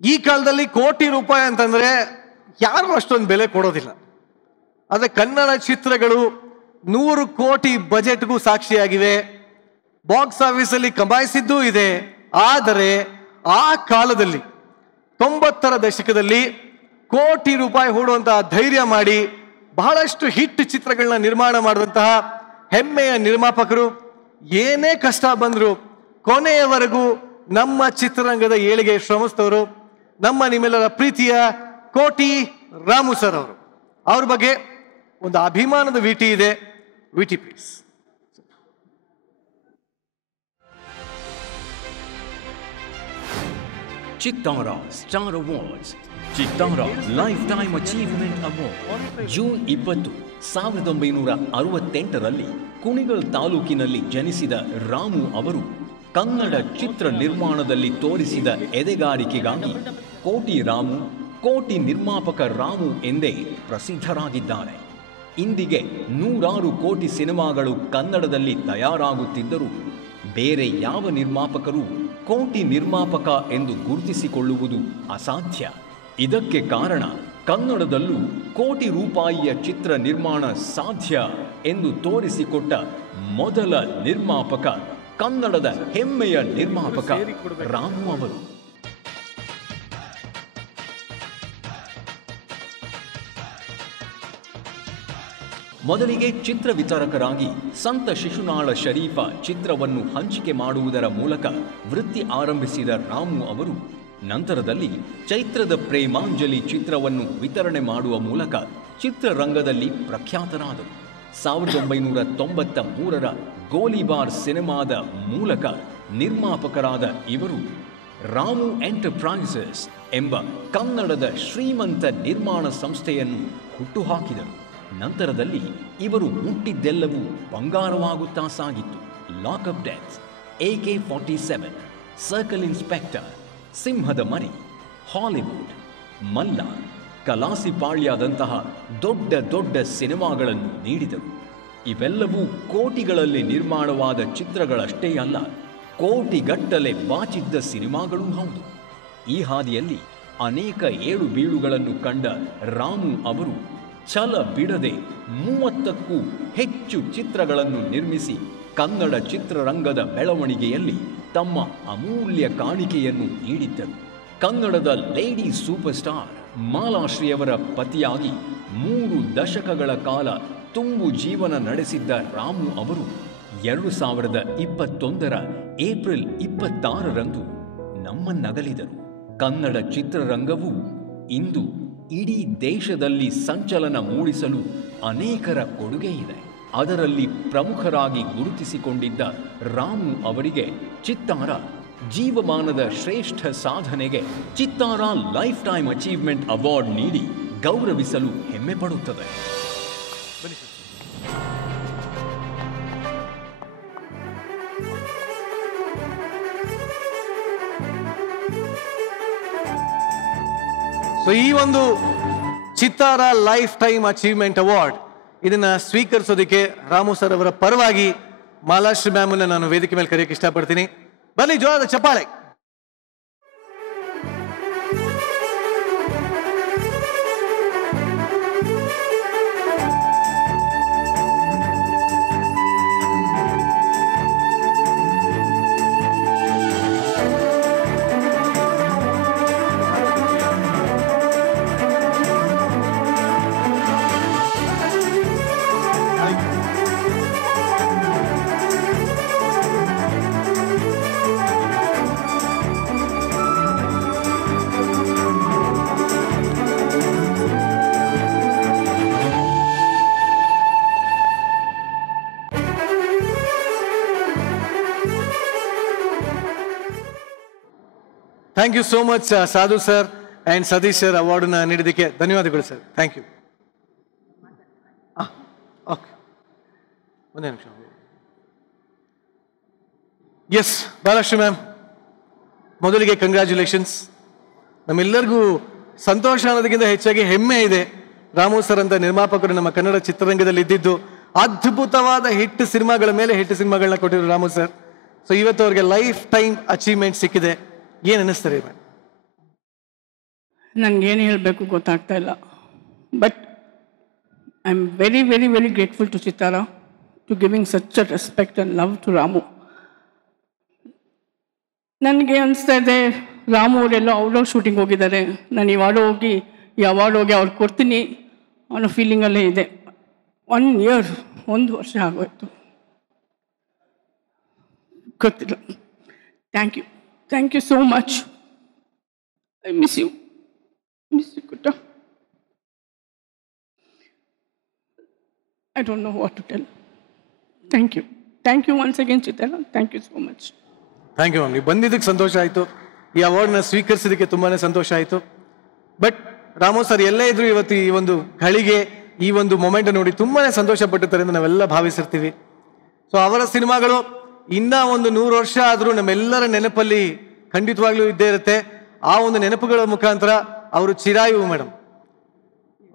ಈ ಕಾಲದಲ್ಲಿ ಕೋಟಿ ರೂಪಾಯಿ ಅಂತಂದ್ರೆ ಯಾರು ಅಷ್ಟೊಂದು ಬೆಲೆ ಕೊಡೋದಿಲ್ಲ. ಆದರೆ ಕನ್ನಡ ಚಿತ್ರಗಳು 100 ಕೋಟಿ ಬಜೆಟ್ಗೂ ಸಾಕ್ಷಿಯಾಗಿವೆ, ಬಾಕ್ಸ್ ಆಫೀಸಲ್ಲಿ ಕಮಾಯಿಸಿದ್ದೂ ಇದೆ. ಆದರೆ ಆ ಕಾಲದಲ್ಲಿ 90ರ ದಶಕದಲ್ಲಿ ಕೋಟಿ ರೂಪಾಯಿ ಹೂಡುವಂತಹ ಧೈರ್ಯ ಮಾಡಿ ಬಹಳಷ್ಟು ಹಿಟ್ ಚಿತ್ರಗಳನ್ನ ನಿರ್ಮಾಣ ಮಾಡುವಂತಹ ಹೆಮ್ಮೆಯ ನಿರ್ಮಾಪಕರು ಏನೇ ಕಷ್ಟ ಬಂದ್ರು ಕೊನೆಯವರೆಗೂ ನಮ್ಮ ಚಿತ್ರರಂಗದ ಏಳಿಗೆ ಶ್ರಮಿಸಿದವರು ನಮ್ಮ ನಿಮ್ಮೆಲ್ಲರ ಪ್ರೀತಿಯ ಕೋಟಿ ರಾಮು ಸರ್ ಅವರು. ಅವ್ರ ಬಗ್ಗೆ ಒಂದು ಅಭಿಮಾನದ ವಿಟಿ ಇದೆ. VT please. Chittara star awards, Chittara lifetime achievement award. June 20, 1968ರಲ್ಲಿ ಕುಣಿಗಲ್ ತಾಲೂಕಿನಲ್ಲಿ ಜನಿಸಿದ ರಾಮು ಅವರು ಕನ್ನಡ ಚಿತ್ರ ನಿರ್ಮಾಣದಲ್ಲಿ ತೋರಿಸಿದ ಎದೆಗಾರಿಕೆಗಾಗಿ ಕೋಟಿ ರಾಮು, ಕೋಟಿ ನಿರ್ಮಾಪಕ ರಾಮು ಎಂದೇ ಪ್ರಸಿದ್ಧರಾಗಿದ್ದಾರೆ. ಇಂದಿಗೆ 100 ಕೋಟಿ ಸಿನಿಮಾಗಳು ಕನ್ನಡದಲ್ಲಿ ತಯಾರಾಗುತ್ತಿದ್ದರೂ ಬೇರೆ ಯಾವ ನಿರ್ಮಾಪಕರು ಕೋಟಿ ನಿರ್ಮಾಪಕ ಎಂದು ಗುರುತಿಸಿಕೊಳ್ಳುವುದು ಅಸಾಧ್ಯ. ಇದಕ್ಕೆ ಕಾರಣ ಕನ್ನಡದಲ್ಲೂ ಕೋಟಿ ರೂಪಾಯಿಯ ಚಿತ್ರ ನಿರ್ಮಾಣ ಸಾಧ್ಯ ಎಂದು ತೋರಿಸಿಕೊಟ್ಟ ಮೊದಲ ನಿರ್ಮಾಪಕ, ಕನ್ನಡದ ಹೆಮ್ಮೆಯ ನಿರ್ಮಾಪಕ ರಾಮು ಅವರು. ಮೊದಲಿಗೆ ಚಿತ್ರ ವಿತರಕರಾಗಿ ಸಂತ ಶಿಶುನಾಳ ಶರೀಫ ಚಿತ್ರವನ್ನು ಹಂಚಿಕೆ ಮಾಡುವುದರ ಮೂಲಕ ವೃತ್ತಿ ಆರಂಭಿಸಿದ ರಾಮು ಅವರು ನಂತರದಲ್ಲಿ ಚೈತ್ರದ ಪ್ರೇಮಾಂಜಲಿ ಚಿತ್ರವನ್ನು ವಿತರಣೆ ಮಾಡುವ ಮೂಲಕ ಚಿತ್ರರಂಗದಲ್ಲಿ ಪ್ರಖ್ಯಾತರಾದರು. 1993ರ ಗೋಲಿಬಾರ್ ಸಿನಿಮಾದ ಮೂಲಕ ನಿರ್ಮಾಪಕರಾದ ಇವರು ರಾಮು ಎಂಟರ್ಪ್ರೈಸಸ್ ಎಂಬ ಕನ್ನಡದ ಶ್ರೀಮಂತ ನಿರ್ಮಾಣ ಸಂಸ್ಥೆಯನ್ನು ಹುಟ್ಟುಹಾಕಿದರು. ನಂತರದಲ್ಲಿ ಇವರು ಮುಟ್ಟಿದ್ದೆಲ್ಲವೂ ಬಂಗಾರವಾಗುತ್ತಾ ಸಾಗಿತ್ತು. Lockup deaths, AK-47, circle inspector, ಸಿಂಹದ ಮರಿ, ಹಾಲಿವುಡ್, ಮಲ್ಲ, ಕಲಾಸಿಪಾಳ್ಯದಂತಹ ದೊಡ್ಡ ದೊಡ್ಡ ಸಿನಿಮಾಗಳನ್ನು ನೀಡಿದರು. ಇವೆಲ್ಲವೂ ಕೋಟಿಗಳಲ್ಲಿ ನಿರ್ಮಾಣವಾದ ಚಿತ್ರಗಳಷ್ಟೇ ಅಲ್ಲ, ಕೋಟಿಗಟ್ಟಲೆ ಬಾಚಿದ್ದ ಸಿನಿಮಾಗಳೂ ಹೌದು. ಈ ಹಾದಿಯಲ್ಲಿ ಅನೇಕ ಏಳು ಬೀಳುಗಳನ್ನು ಕಂಡ ರಾಮು ಅವರು ಛಲ ಬಿಡದೆ 30ಕ್ಕೂ ಹೆಚ್ಚು ಚಿತ್ರಗಳನ್ನು ನಿರ್ಮಿಸಿ ಕನ್ನಡ ಚಿತ್ರರಂಗದ ಬೆಳವಣಿಗೆಯಲ್ಲಿ ತಮ್ಮ ಅಮೂಲ್ಯ ಕಾಣಿಕೆಯನ್ನು ನೀಡಿದ್ದರು. ಕನ್ನಡದ ಲೇಡಿ ಸೂಪರ್ ಸ್ಟಾರ್ ಮಾಲಾಶ್ರೀಯವರ ಪತಿಯಾಗಿ 3 ದಶಕಗಳ ಕಾಲ ತುಂಬು ಜೀವನ ನಡೆಸಿದ್ದ ರಾಮು ಅವರು 2021ರ ಏಪ್ರಿಲ್ 26ರಂದು ನಮ್ಮನ್ನಗಲಿದರು. ಕನ್ನಡ ಚಿತ್ರರಂಗವು ಇಂದು ಇಡೀ ದೇಶದಲ್ಲಿ ಸಂಚಲನ ಮೂಡಿಸಲು ಅನೇಕರ ಕೊಡುಗೆ ಇದೆ. ಅದರಲ್ಲಿ ಪ್ರಮುಖರಾಗಿ ಗುರುತಿಸಿಕೊಂಡಿದ್ದ ರಾಮು ಅವರಿಗೆ ಚಿತ್ತಾರ ಜೀವಮಾನದ ಶ್ರೇಷ್ಠ ಸಾಧನೆಗೆ ಚಿತ್ತಾರ ಲೈಫ್ ಟೈಮ್ ಅಚೀವ್ಮೆಂಟ್ ಅವಾರ್ಡ್ ನೀಡಿ ಗೌರವಿಸಲು ಹೆಮ್ಮೆ ಪಡುತ್ತದೆ. ಈ ಒಂದು ಚಿತ್ತಾರ ಲೈಫ್ ಟೈಮ್ ಅಚೀವ್ಮೆಂಟ್ ಅವಾರ್ಡ್ ಇದನ್ನ ಸ್ವೀಕರಿಸೋದಕ್ಕೆ ರಾಮು ಸರ್ ಅವರ ಪರವಾಗಿ ಮಾಲಾಶ್ರೀ ಮ್ಯಾಮನ್ನ ನಾನು ವೇದಿಕೆ ಮೇಲೆ ಕರೆಯಕ್ಕೆ ಇಷ್ಟಪಡ್ತೀನಿ. ಬನ್ನಿ, ಜೋರಾದ ಚಪ್ಪಾಳೆ. Thank you so much Sadhu sir and Satish sir, ಅವಾರ್ಡನ್ನ ನೀಡಿದ್ದಕ್ಕೆ ಧನ್ಯವಾದಗಳು ಸರ್. Thank you. ಓಕೆ, ಒಂದೇ ನಿಮಿಷ. ಎಸ್ ಬಾಲಶ್ರೀ ಮ್ಯಾಮ್, ಮೊದಲಿಗೆ ಕಂಗ್ರ್ಯಾಚುಲೇಷನ್ಸ್. ನಮ್ಮೆಲ್ಲರಿಗೂ ಸಂತೋಷ ಅನ್ನೋದಕ್ಕಿಂತ ಹೆಚ್ಚಾಗಿ ಹೆಮ್ಮೆ ಇದೆ. ರಾಮು ಸರ್ ಅಂತ ನಿರ್ಮಾಪಕರು ನಮ್ಮ ಕನ್ನಡ ಚಿತ್ರರಂಗದಲ್ಲಿ ಇದ್ದಿದ್ದು, ಅದ್ಭುತವಾದ ಹಿಟ್ ಸಿನಿಮಾಗಳ ಮೇಲೆ ಹಿಟ್ ಸಿನಿಮಾಗಳನ್ನ ಕೊಟ್ಟಿದ್ರು ರಾಮು ಸರ್. ಸೊ ಇವತ್ತು ಅವ್ರಿಗೆ ಲೈಫ್ ಟೈಮ್ ಅಚೀವ್ಮೆಂಟ್ ಸಿಕ್ಕಿದೆ. ಏನು ಅನ್ನಿಸ್ತಾರೆ? ನನಗೇನು ಹೇಳಬೇಕು ಗೊತ್ತಾಗ್ತಾ ಇಲ್ಲ. But I am very very very grateful to Chittara to giving such a respect and love to Ramu. ನನಗೆ ಅನಿಸ್ತಾ ಇದೆ ರಾಮು ಅವರೆಲ್ಲ ಔಟ್ಡೋರ್ ಶೂಟಿಂಗ್ ಹೋಗಿದ್ದಾರೆ, ನಾನು ಈ ಅವಾರ್ಡ್ ಹೋಗಿ ಅವ್ರಿಗೆ ಕೊಡ್ತೀನಿ ಅನ್ನೋ ಫೀಲಿಂಗಲ್ಲೇ ಇದೆ. 1 year 1 ವರ್ಷ ಆಗೋಯ್ತು, ಗೊತ್ತಿಲ್ಲ. Thank you so much. I miss you ಕುಟ್ಟ. I don't know what to tell. Thank you once again, Chitara. Thank you so much. Thank you ma'am. ನೀವು ಬಂದಿದ್ದಕ್ಕೆ ಸಂತೋಷ ಆಯಿತು, ಈ ಅವಾರ್ಡ್ನ ಸ್ವೀಕರಿಸಿದ್ದಕ್ಕೆ ತುಂಬಾ ಸಂತೋಷ ಆಯಿತು. ಬಟ್ ರಾಮು ಸರ್ ಎಲ್ಲೇ ಇದ್ರು ಇವತ್ತು ಈ ಒಂದು ಘಳಿಗೆ, ಈ ಒಂದು ಮೊಮೆಂಟ್ ನೋಡಿ ತುಂಬಾ ಸಂತೋಷ ಪಟ್ಟಿರ್ತಾರೆ ಅಂತ ನಾವೆಲ್ಲ ಭಾವಿಸಿರ್ತೀವಿ. ಸೊ ಅವರ ಸಿನಿಮಾಗಳು ಇನ್ನ ಒಂದು 100 ವರ್ಷ ಆದರೂ ನಮ್ಮೆಲ್ಲರ ನೆನಪಲ್ಲಿ ಖಂಡಿತವಾಗ್ಲೂ ಇದ್ದೇ ಇರುತ್ತೆ. ಆ ಒಂದು ನೆನಪುಗಳ ಮುಖಾಂತರ ಅವರು ಚಿರಾಯು ಮೇಡಮ್.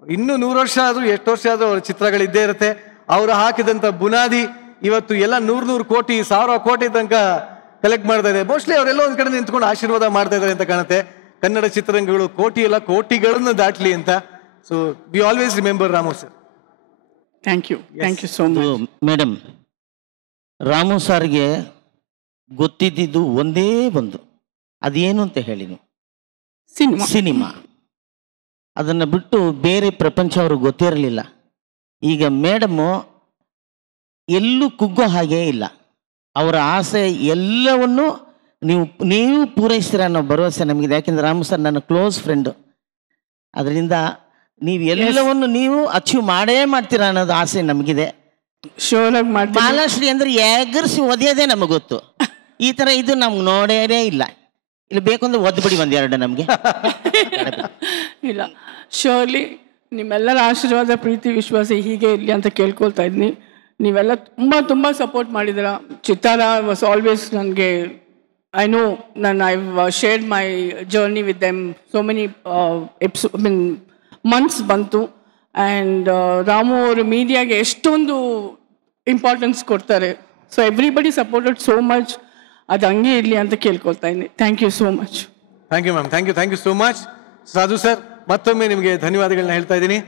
ಇನ್ನೂ 100 ವರ್ಷ ಆದರೂ ಎಷ್ಟು ವರ್ಷ ಆದರೂ ಅವರ ಚಿತ್ರಗಳಿದ್ದೇ ಇರುತ್ತೆ. ಅವರು ಹಾಕಿದಂಥ ಬುನಾದಿ ಇವತ್ತು ಎಲ್ಲ 100 ಕೋಟಿ 1000 ಕೋಟಿ ತನಕ ಕಲೆಕ್ಟ್ ಮಾಡ್ತಾ ಇದೆ. ಮೋಸ್ಟ್ಲಿ ಅವರೆಲ್ಲ ಒಂದ್ ಕಡೆ ನಿಂತ್ಕೊಂಡು ಆಶೀರ್ವಾದ ಮಾಡ್ತಾ ಇದ್ದಾರೆ ಅಂತ ಕಾಣುತ್ತೆ. ಕನ್ನಡ ಚಿತ್ರರಂಗಗಳು ಕೋಟಿಗಳನ್ನು ದಾಟ್ಲಿ ಅಂತ. So we always remember Ramu sir. Thank you so much madam. Ramu ಸರ್ಗೆ ಗೊತ್ತಿದ್ದು ಒಂದೇ ಒಂದು, ಅದೇನು ಅಂತ ಹೇಳಿ, ಸಿನಿಮಾ. ಅದನ್ನು ಬಿಟ್ಟು ಬೇರೆ ಪ್ರಪಂಚ ಅವ್ರಿಗೆ ಗೊತ್ತಿರಲಿಲ್ಲ. ಈಗ ಮೇಡಮ್ಮು ಎಲ್ಲೂ ಕುಗ್ಗೋ ಹಾಗೇ ಇಲ್ಲ. ಅವರ ಆಸೆ ಎಲ್ಲವನ್ನು ನೀವು ಪೂರೈಸ್ತೀರ ಅನ್ನೋ ಭರವಸೆ ನಮಗಿದೆ. ಯಾಕೆಂದ್ರೆ ರಾಮು ಸರ್ ನನ್ನ ಕ್ಲೋಸ್ ಫ್ರೆಂಡು. ಅದರಿಂದ ನೀವು ಎಲ್ಲವನ್ನು ನೀವು ಅಚೀವ್ ಮಾಡೇ ಮಾಡ್ತೀರಾ ಅನ್ನೋದು ಆಸೆ ನಮಗಿದೆ. ಮಾಲಾಶ್ರೀ ಅಂದ್ರೆ ಎಗರ್ಸಿ ಒದೆಯೋದೇ ನಮಗೆ ಗೊತ್ತು. ಈ ಥರ ಇದು ನಮ್ಗೆ ನೋಡೇ ಇಲ್ಲ. ಇಲ್ಲಿ ಬೇಕು ಅಂದ್ರೆ ಒದ್ಬಿಡಿ ಒಂದೆರಡು ನಮಗೆ. ಇಲ್ಲ, ಶೋರ್ಲಿ ನಿಮ್ಮೆಲ್ಲರ ಆಶೀರ್ವಾದ, ಪ್ರೀತಿ, ವಿಶ್ವಾಸ ಹೀಗೆ ಇರಲಿ ಅಂತ ಕೇಳ್ಕೊಳ್ತಾ ಇದ್ದೀನಿ. ನೀವೆಲ್ಲ ತುಂಬ ಸಪೋರ್ಟ್ ಮಾಡಿದ್ದೀರ. ಚಿತ್ತಾರ ವಾಸ್ ಆಲ್ವೇಸ್ ನನಗೆ, I know, I shared my journey with them. So many months ಬಂತು. ಆ್ಯಂಡ್ ರಾಮು ಅವರು ಮೀಡಿಯಾಗೆ ಎಷ್ಟೊಂದು ಇಂಪಾರ್ಟೆನ್ಸ್ ಕೊಡ್ತಾರೆ. So everybody supported so much. ಅದು ಹಂಗೆ ಇರಲಿ ಅಂತ ಕೇಳ್ಕೊಳ್ತಾ ಇದ್ದೀನಿ. Thank you so much. Thank you ma'am. Thank you so much. Sadhu sir, ಮತ್ತೊಮ್ಮೆ ನಿಮಗೆ ಧನ್ಯವಾದಗಳನ್ನ ಹೇಳ್ತಾ ಇದ್ದೀನಿ.